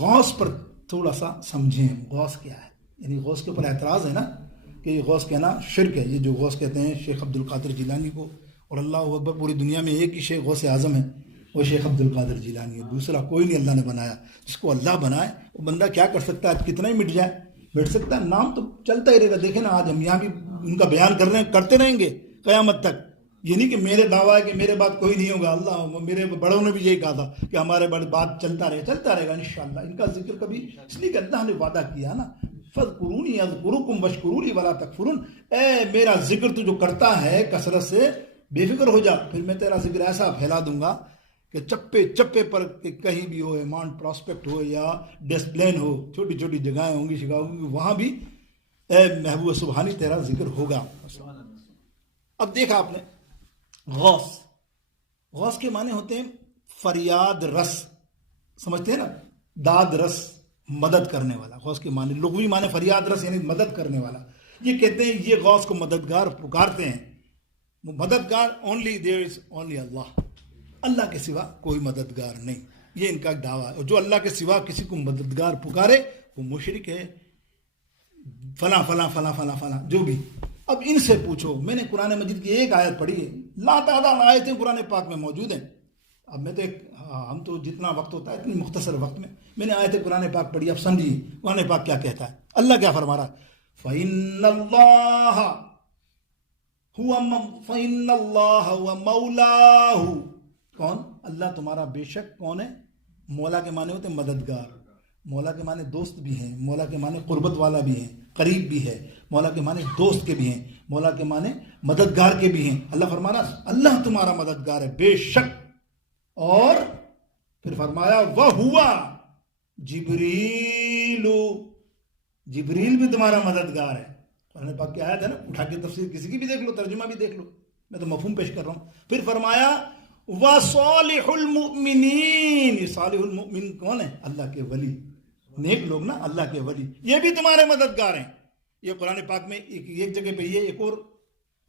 غوث پر تھوڑا سا سمجھیں، غوث کیا ہے. یعنی غوث کے اوپر اعتراض ہے نا کہ یہ غوث کہنا شرک ہے. یہ جو غوث کہتے ہیں شیخ عبد القادر جیلانی کو، اور اللہ اکبر پوری دنیا میں ایک ہی شیخ غوث اعظم ہے، وہ شیخ عبد القادر جیلانی ہے، دوسرا کوئی نہیں اللہ نے بنایا. جس کو اللہ بنائے وہ بندہ کیا کر سکتا ہے؟ کتنا ہی مٹ جائے بیٹھ سکتا ہے، نام تو چلتا ہی رہے گا. دیکھیں نا آج ہم یہاں بھی ان کا بیان کر رہے ہیں، کرتے رہیں گے قیامت تک. یہ نہیں کہ میرے دعویٰ ہے کہ میرے بعد کوئی نہیں ہوگا. اللہ میرے بڑوں نے بھی یہی کہا تھا کہ ہمارے بڑے بات چلتا رہے گا انشاءاللہ. ان کا ذکر کبھی، اس لیے کہ اللہ نے وعدہ کیا نا فَاذْكُرُونِي أَذْكُرُكُمْ وَاشْكُرُوا لِي وَلَا تَكْفُرُونَ. اے میرا ذکر تو جو کرتا ہے کثرت سے، بے فکر ہو جا، پھر میں تیرا ذکر ایسا پھیلا دوں گا کہ چپے چپے پر کہیں بھی ہو، ماؤنٹ پراسپیکٹ ہو یا ڈسپلین ہو، چھوٹی چھوٹی جگہیں ہوں گی شکاگو کی، وہاں بھی اے محبوب سبحانی تیرا ذکر ہوگا. اب دیکھا آپ نے غوث، غوث کے معنی ہوتے ہیں فریاد رس، سمجھتے ہیں نا، داد رس، مدد کرنے والا. غوث کے معنی لغوی معنی فریاد رس یعنی مدد کرنے والا. یہ کہتے ہیں یہ غوث کو مددگار پکارتے ہیں. مددگار اونلی دیر از اونلی اللہ، اللہ کے سوا کوئی مددگار نہیں. یہ ان کا ایک دعویٰ ہے. جو اللہ کے سوا کسی کو مددگار پکارے وہ مشرک ہے، فلاں فلاں فلاں فلاں فلاں جو بھی. اب ان سے پوچھو، میں نے قرآن مجید کی ایک آیت پڑھی ہے، لا تعداد آیتیں قرآن پاک میں موجود ہیں. اب میں تو ہم تو جتنا وقت ہوتا ہے اتنی مختصر وقت میں نے آیت قرآن پاک پڑھی. اب سمجھیے قرآن پاک کیا کہتا ہے، اللہ کیا فرما رہا ہے. فَإِنَّ اللَّهَ هُوَ مَوْلَاهُ. کون؟ اللہ تمہارا بے شک کون ہے؟ مولا کے معنی ہوتے ہیں مددگار. مولا کے معنی دوست بھی ہیں، مولا کے معنی قربت والا بھی ہیں، قریب بھی ہے. مولا کے معنی دوست کے بھی ہیں، مولا کے معنی مددگار کے بھی ہیں. اللہ فرما رہا اللہ تمہارا مددگار ہے بے شک. اور پھر فرمایا وَهُوَ جبریل، جبریل بھی تمہارا مددگار ہے. قرآن پاک کی آیت ہے نا، اٹھا کے تفسیر کسی کی بھی دیکھ لو، ترجمہ بھی دیکھ لو، میں تو مفہوم پیش کر رہا ہوں. پھر فرمایا وَصَالِحُ الْمُؤْمِنِينَ. یہ صالح المؤمن کون ہے؟ اللہ کے ولی، نیک لوگ نا، اللہ کے ولی، یہ بھی تمہارے مددگار ہیں. یہ قرآن پاک میں ایک جگہ پہ یہ ایک اور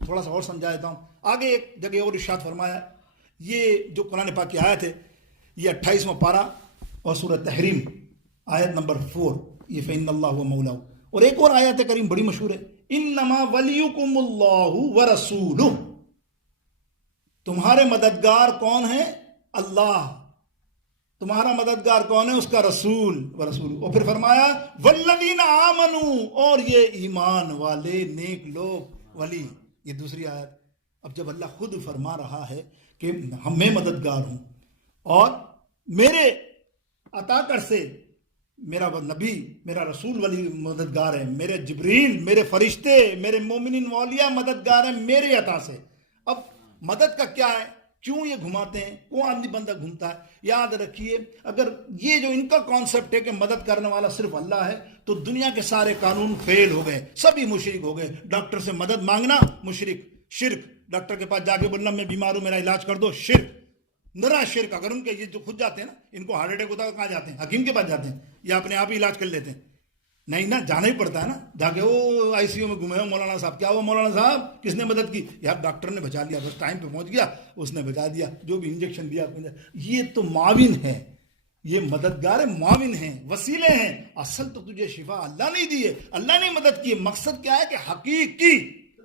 تھوڑا سا اور سمجھا دیتا ہوں. آگے ایک جگہ اور ارشاد فرمایا، یہ جو قرآن پاک کی آیت ہے یہ 28واں پارہ اور سورہ تحریم آیت نمبر 4، یہ فَإِنَّ اللَّهُ وَمَوْلَاهُ. اور ایک اور آیت کریم بڑی مشہور ہے، انما ولیکم اللہ ورسولہ. تمہارے مددگار کون ہے؟ اللہ. تمہارا مددگار کون ہے؟ اس کا رسول ورسول. اور پھر فرمایا والذین آمنوا، اور یہ ایمان والے نیک لوگ ولی. یہ دوسری آیت. اب جب اللہ خود فرما رہا ہے کہ میں مددگار ہوں اور میرے عطا کر سے میرا نبی، میرا رسول ولی مددگار ہے، میرے جبریل، میرے فرشتے، میرے مومنین اولیاء مددگار ہیں میرے عطا سے. اب مدد کا کیا ہے؟ کیوں یہ گھماتے ہیں؟ کون آدمی بندہ گھومتا ہے؟ یاد رکھیے اگر یہ جو ان کا کانسیپٹ ہے کہ مدد کرنے والا صرف اللہ ہے تو دنیا کے سارے قانون فیل ہو گئے، سبھی مشرک ہو گئے. ڈاکٹر سے مدد مانگنا مشرک، شرک. ڈاکٹر کے پاس جا کے بولنا میں بیمار ہوں میرا علاج کر دو، شرک، نرا شرک. اگر ان کے یہ جو خود جاتے ہیں نا، ان کو ہارٹ اٹیک ہوتا ہے کہاں جاتے ہیں؟ حکیم کے پاس جاتے ہیں یا اپنے آپ ہی علاج کر لیتے ہیں؟ نہیں نا، جانا ہی پڑتا ہے نا. جا کے وہ آئی سی یو میں گھومے ہو مولانا صاحب، کیا ہوا مولانا صاحب کس نے مدد کی؟ یار ڈاکٹر نے بچا لیا، بس ٹائم پہ پہنچ گیا، اس نے بچا دیا، جو بھی انجیکشن دیا. یہ تو معاون ہے، یہ مددگار معاون ہیں، وسیلے ہیں. اصل تو تجھے شفا اللہ نے دی ہے، اللہ نے مدد کی ہے. مقصد کیا ہے کہ حقیقی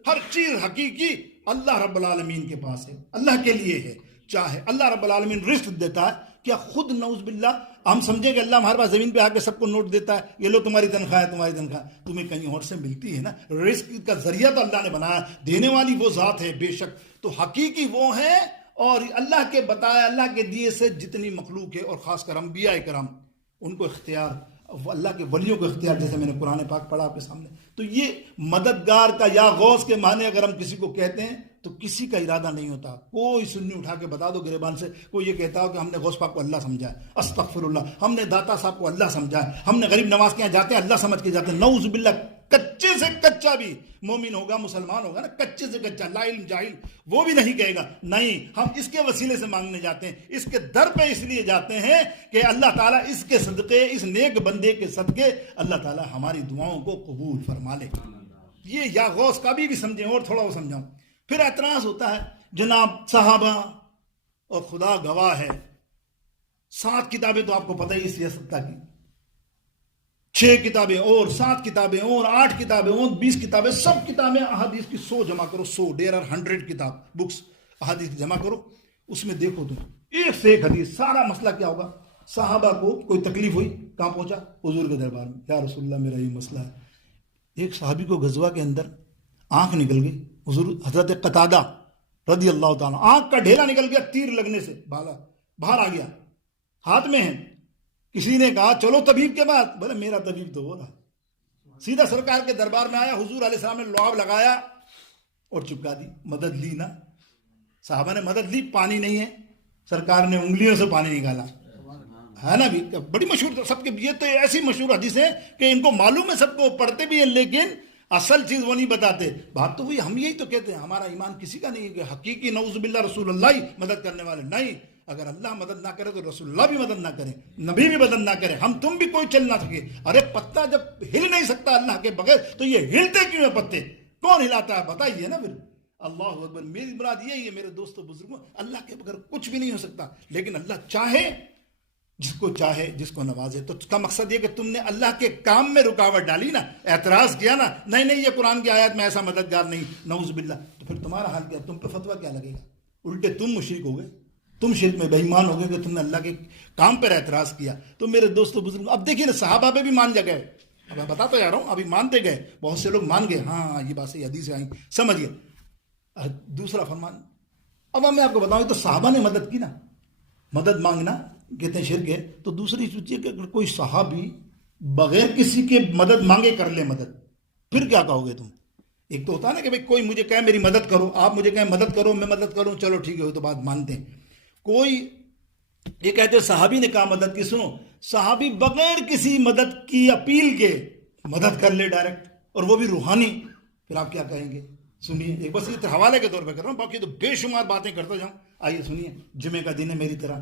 ہر چیز حقیقی اللہ رب العالمین کے پاس ہے، اللہ کے لیے ہے. چاہے اللہ رب العالمین رزق دیتا ہے، کیا خود نعوذ باللہ ہم سمجھیں کہ اللہ ہمارے پاس زمین پہ آ کے سب کو نوٹ دیتا ہے، یہ لو تمہاری تنخواہ ہے، تمہاری تنخواہ تمہیں کہیں اور سے ملتی ہے نا. رزق کا ذریعہ تو اللہ نے بنایا، دینے والی وہ ذات ہے بے شک. تو حقیقی وہ ہے، اور اللہ کے بتایا، اللہ کے دیے سے جتنی مخلوق ہے اور خاص کر انبیاء کرام، ان کو اختیار، اللہ کے ولیوں کو اختیار، جیسے میں نے قرآن پاک پڑھا آپ کے سامنے. تو یہ مددگار کا یا غوث کے معنی اگر ہم کسی کو کہتے ہیں تو کسی کا ارادہ نہیں ہوتا. کوئی سنی اٹھا کے بتا دو گریبان سے، کوئی یہ کہتا ہو کہ ہم نے غوث پاک کو اللہ سمجھا ہے، استغفر اللہ. ہم نے داتا صاحب کو اللہ سمجھا ہے، ہم نے غریب نواز کے یہاں جاتے ہیں اللہ سمجھ کے جاتے ہیں. نعوذ باللہ. کچے سے کچا بھی مومن ہوگا، مسلمان ہوگا نا، کچے سے کچا لا علم جاہل وہ بھی نہیں کہے گا نہیں ہم اس کے وسیلے سے مانگنے جاتے ہیں، اس کے در پہ اس لیے جاتے ہیں کہ اللہ تعالیٰ اس کے صدقے، اس نیک بندے کے صدقے اللہ تعالیٰ ہماری دعاؤں کو قبول فرما لے. یہ یا غوث کا بھی سمجھیں اور تھوڑا وہ سمجھاؤں. پھر اعتراض ہوتا ہے جناب صحابہ اور خدا گواہ ہے 7 کتابیں تو آپ کو پتہ ہی ہے سیاست کی، 6 کتابیں اور 7 کتابیں اور 8 کتابیں اور 20 کتابیں، سب کتابیں احادیث کی 100 جمع کرو، 100 دیر آر 100 کتاب بکس احادیث جمع کرو، اس میں دیکھو تم ایک سے ایک حدیث، سارا مسئلہ کیا ہوگا. صحابہ کو کوئی تکلیف ہوئی، کہاں پہنچا؟ حضور کے دربار میں، یا رسول اللہ میرا یہ مسئلہ ہے. ایک صحابی کو غزوہ کے اندر آنکھ نکل گئی، حضور حضرت قتادہ رضی اللہ تعالیٰ، آنکھ کا ڈھیلا نکل گیا تیر لگنے سے، باہر آ گیا، ہاتھ میں ہے. کسی نے کہا چلو طبیب کے بعد، بولے میرا طبیب تو ہو رہا. سیدھا سرکار کے دربار میں آیا، حضور علیہ السلام نے لعاب لگایا اور چپکا دی. مدد لی نا، صحابہ نے مدد لی. پانی نہیں ہے، سرکار نے انگلیوں سے پانی نکالا، ہے نا بھی بڑی مشہور سب کے. یہ تو ایسی مشہور حدیث ہے کہ ان کو معلوم ہے، سب کو پڑھتے بھی ہیں، لیکن اصل چیز وہ نہیں بتاتے. بات تو وہی، ہم یہی تو کہتے ہیں ہمارا ایمان کسی کا نہیں ہے کہ حقیقی نعوذ باللہ رسول اللہ ہی مدد کرنے والے نہیں. اگر اللہ مدد نہ کرے تو رسول اللہ بھی مدد نہ کرے، نبی بھی مدد نہ کرے، ہم تم بھی کوئی چل نہ سکے. ارے پتا جب ہل نہیں سکتا اللہ کے بغیر تو یہ ہلتے کیوں ہیں پتے؟ کون ہلاتا ہے بتائیے نا پھر. اللہ اکبر. میری مراد یہی ہے میرے دوستوں بزرگوں، اللہ کے بغیر کچھ بھی نہیں ہو سکتا، لیکن اللہ چاہے جس کو چاہے، جس کو نوازے. تو اس کا مقصد یہ کہ تم نے اللہ کے کام میں رکاوٹ ڈالی نا، اعتراض کیا نا، نہیں یہ قرآن کی آیات میں ایسا مددگار نہیں، نعوذ باللہ، تو پھر تمہارا حال کیا؟ تم پہ فتویٰ کیا لگے گا؟ الٹے تم مشرک ہو گئے، تم شرک میں بے ایمان ہو گئے کہ تم نے اللہ کے کام پر اعتراض کیا. تو میرے دوستو بزرگ، اب دیکھیے نا، صحابہ پہ بھی مان جا گئے. اب میں بتاتا جا رہا ہوں، ابھی مانتے گئے، بہت سے لوگ مان گئے، ہاں یہ بات صحیح، حدیث آئیں سمجھیے. دوسرا فرمان، اب میں آپ کو بتاؤں، تو صحابہ نے مدد کی نا، مدد مانگنا کہتے ہیں شرک ہے. تو دوسری سوچیے کہ اگر کوئی صحابی بغیر کسی کے مدد مانگے کر لے مدد، پھر کیا کہو گے تم؟ ایک تو ہوتا ہے نا کہ بھئی کوئی مجھے کہے میری مدد کرو، آپ مجھے کہیں مدد کرو، میں مدد کروں، چلو ٹھیک ہے وہ تو بات مانتے ہیں. کوئی یہ کہتے ہیں صحابی نے کہا مدد کی. سنو، صحابی بغیر کسی مدد کی اپیل کے مدد کر لے ڈائریکٹ، اور وہ بھی روحانی، پھر آپ کیا کہیں گے؟ سنیے، ایک بس یہ حوالے کے طور پہ کر رہا ہوں، باقی تو بے شمار باتیں کرتا جاؤں. آئیے سنیے. جمعے کا دن ہے میری طرح،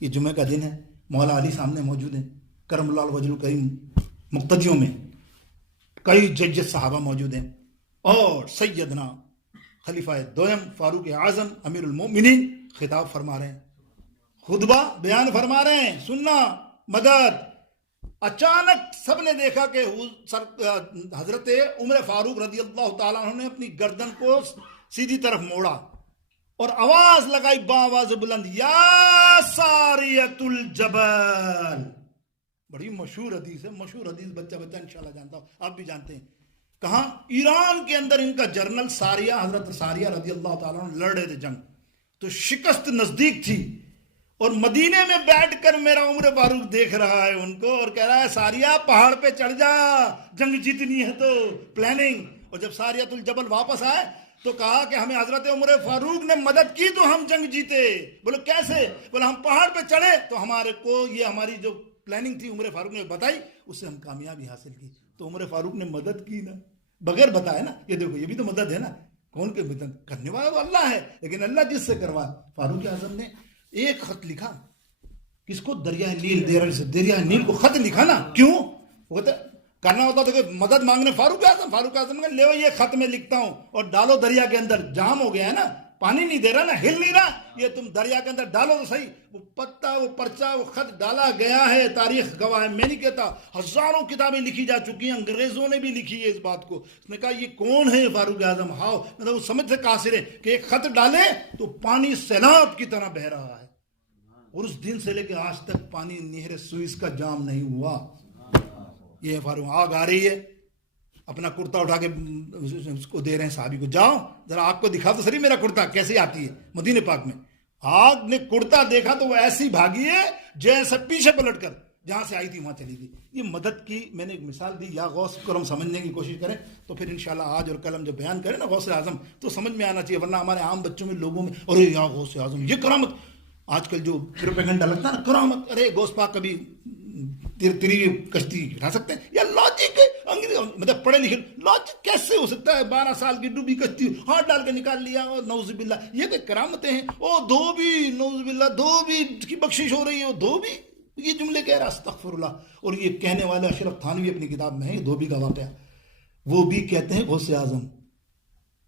یہ جمعہ کا دن ہے، مولا علی سامنے موجود ہیں، کرم اللہ وجہ الکریم، مقتدیوں میں کئی ججز صحابہ موجود ہیں، اور سیدنا خلیفہ دوم فاروق اعظم امیر المومنین خطاب فرما رہے ہیں، خطبہ بیان فرما رہے ہیں، سننا مدد. اچانک سب نے دیکھا کہ حضرت عمر فاروق رضی اللہ تعالیٰ عنہ نے اپنی گردن کو سیدھی طرف موڑا اور آواز لگائی بآواز بلند، یا ساریۃ الجبل. بڑی مشہور حدیث ہے، مشہور حدیث، بچہ انشاءاللہ جانتا ہوں، آپ بھی جانتے ہیں. کہاں؟ ایران کے اندر ان کا جنرل ساریہ، حضرت ساریہ رضی اللہ تعالیٰ عنہ لڑ رہے تھے جنگ، تو شکست نزدیک تھی، اور مدینے میں بیٹھ کر میرا عمر فاروق دیکھ رہا ہے ان کو اور کہہ رہا ہے ساریہ پہاڑ پہ چڑھ جا، جنگ جیتنی ہے تو پلاننگ. اور جب ساریۃ الجبل واپس آئے تو کہا کہ ہمیں حضرت عمر فاروق نے مدد کی تو ہم جنگ جیتے. بولے کیسے؟ بولے ہم پہاڑ پہ چڑھے تو ہمارے کو یہ ہماری جو پلاننگ تھی عمر فاروق نے بتائی، اس سے ہم کامیابی حاصل کی. تو عمر فاروق نے مدد کی نا، بغیر بتائے نا. یہ دیکھو یہ بھی تو مدد ہے نا. کون کے مدد کرنے والا تو اللہ ہے، لیکن اللہ جس سے کروا. فاروق اعظم نے ایک خط لکھا، کس کو؟ دریائے نیل، دریائے نیل کو خط لکھا نا. کیوں؟ وہ کرنا ہوتا تو کہ مدد مانگنے فاروق اعظم نے لے یہ خط میں لکھتا ہوں اور ڈالو دریا کے اندر. جام ہو گیا ہے نا، پانی نہیں دے رہا نا، ہل نہیں رہا، یہ تم دریا کے اندر ڈالو تو صحیح. وہ پتا، وہ پرچہ، وہ خط ڈالا گیا ہے، تاریخ گواہ ہے. میں نہیں کہتا، ہزاروں کتابیں لکھی جا چکی ہیں، انگریزوں نے بھی لکھی ہے اس بات کو. اس نے کہا یہ کون ہے فاروق اعظم؟ ہاؤ، مطلب وہ سمجھ سے قاصر ہے کہ ایک خط ڈالے تو پانی سیلاب کی طرح بہ رہا ہے، اور اس دن سے لے کے آج تک پانی نہر سوئس کا جام نہیں ہوا. یہ فاروق، آگ آ رہی ہے، اپنا کرتا اٹھا کے اس کو دے رہے ہیں صحابی کو، جاؤ ذرا آگ کو دکھا تو صحیح میرا کرتا کیسے آتی ہے. مدینے پاک میں آگ نے کرتا دیکھا تو وہ ایسی بھاگی ہے جیسے پیچھے پلٹ کر جہاں سے آئی تھی وہاں چلی گئی. یہ مدد کی میں نے ایک مثال دی. یا غوث کو ہم سمجھنے کی کوشش کریں تو پھر انشاءاللہ آج اور کل ہم جو بیان کریں نا غوث اعظم تو سمجھ میں آنا چاہیے، ورنہ ہمارے عام بچوں میں، لوگوں میں، ارے یا غوث اعظم یہ کرامت. آج کل جو پروپیگنڈا لگتا ہے نا کرامت، ارے غوث پاک کبھی تیری کشتی اٹھا سکتے ہیں؟ یا لاجک مطلب پڑھے لکھے لاجک کیسے ہو سکتا ہے؟ 12 سال کی ڈوبی کشتی ہاتھ ڈال کے نکال لیا، اور نعوذ باللہ یہ کوئی کرامتیں ہیں؟ او دھوبی، نعوذ باللہ دھوبی کی بخشش ہو رہی ہے، وہ دھوبی یہ جملے کہہ رہا استغفر اللہ. اور یہ کہنے والا اشرف تھانوی اپنی کتاب میں ہے یہ دھوبی کا واقعہ، وہ بھی کہتے ہیں غوث اعظم.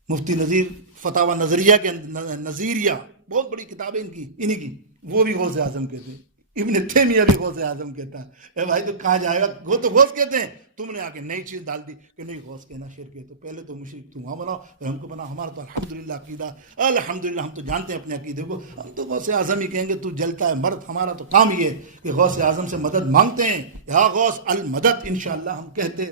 مفتی نذیر فتاوی نظریہ کے نظیریہ بہت بڑی کتاب ہے ان کی، انہی کی، وہ بھی غوث اعظم کہتے ہیں. ابن تیمیہ بھی غوث اعظم کہتا ہے، اے بھائی تو کہاں جائے گا، وہ تو غوث کہتے ہیں، تم نے آ کے نئی چیز ڈال دی کہ نہیں غوث کہنا شرک ہے، تو پہلے تو مشرک تم وہاں بناؤ پھر ہم کو بناؤ، ہمارا تو الحمدللہ عقیدہ، الحمدللہ ہم تو جانتے ہیں اپنے عقیدے کو، ہم تو غوث اعظم ہی کہیں گے، تو جلتا ہے مرد، ہمارا تو کام یہ ہے کہ غوث اعظم سے مدد مانگتے ہیں، یا غوث المدد انشاءاللہ ہم کہتے ہیں.